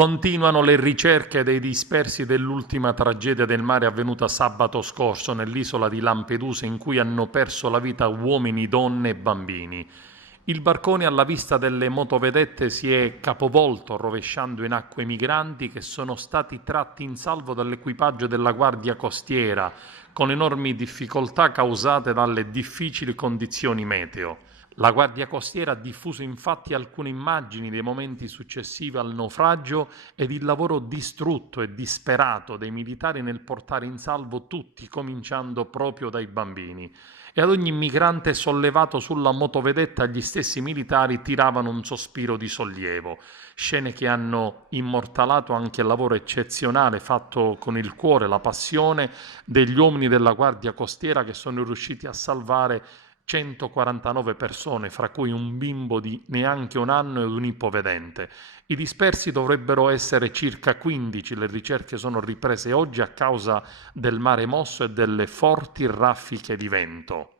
Continuano le ricerche dei dispersi dell'ultima tragedia del mare avvenuta sabato scorso nell'isola di Lampedusa, in cui hanno perso la vita uomini, donne e bambini. Il barcone alla vista delle motovedette si è capovolto rovesciando in acque migranti che sono stati tratti in salvo dall'equipaggio della Guardia Costiera, con enormi difficoltà causate dalle difficili condizioni meteo. La Guardia Costiera ha diffuso infatti alcune immagini dei momenti successivi al naufragio ed il lavoro distrutto e disperato dei militari nel portare in salvo tutti, cominciando proprio dai bambini. E ad ogni immigrante sollevato sulla motovedetta gli stessi militari tiravano un sospiro di sollievo. Scene che hanno immortalato anche il lavoro eccezionale fatto con il cuore, la passione degli uomini della Guardia Costiera, che sono riusciti a salvare 149 persone, fra cui un bimbo di neanche un anno ed un ipovedente. I dispersi dovrebbero essere circa 15, le ricerche sono riprese oggi a causa del mare mosso e delle forti raffiche di vento.